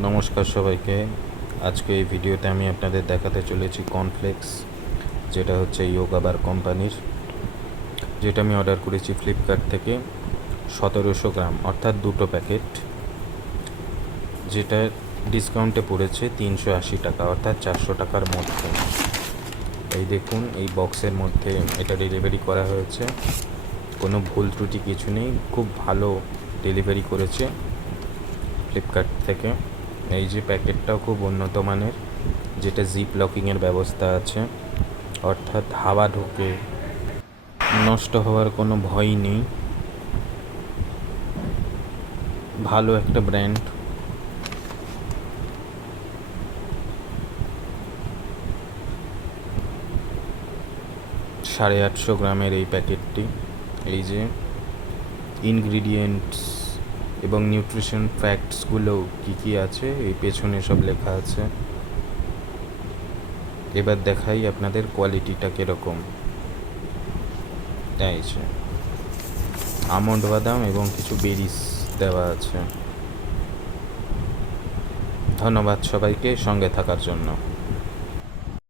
নমস্কার সবাইকে। আজকে এই ভিডিওতে আমি আপনাদের দেখাতে চলেছি কর্নফ্লেক্স, যেটা হচ্ছে ইয়োগা বার কোম্পানির, যেটা আমি অর্ডার করেছি ফ্লিপকার্ট থেকে 1700 গ্রাম অর্থাৎ দুটো প্যাকেট, যেটা ডিসকাউন্টে পড়েছে 380 টাকা অর্থাৎ 400 টাকার মধ্যে। এই দেখুন, এই বক্সের মধ্যে এটা ডেলিভারি করা হয়েছে, কোনো ভুল ত্রুটি কিছু নেই, খুব ভালো ডেলিভারি করেছে ফ্লিপকার্ট থেকে। এই যে প্যাকেটটাও খুব উন্নত মানের, যেটা জিপ লকিংয়ের ব্যবস্থা আছে, অর্থাৎ হাওয়া ঢোকে, নষ্ট হওয়ার কোনো ভয় নেই। ভালো একটা ব্র্যান্ড। সাড়ে 800 গ্রামের এই প্যাকেটটি। এই যে ইনগ্রিডিয়েন্টস এবং নিউট্রিশন ফ্যাক্টসগুলো কী কী আছে এই পেছনে সব লেখা আছে। এবার দেখাই আপনাদের কোয়ালিটিটা কীরকম। এই যে আমন্ড বাদাম এবং কিছু বেরিস দেওয়া আছে। ধন্যবাদ সবাইকে সঙ্গে থাকার জন্য।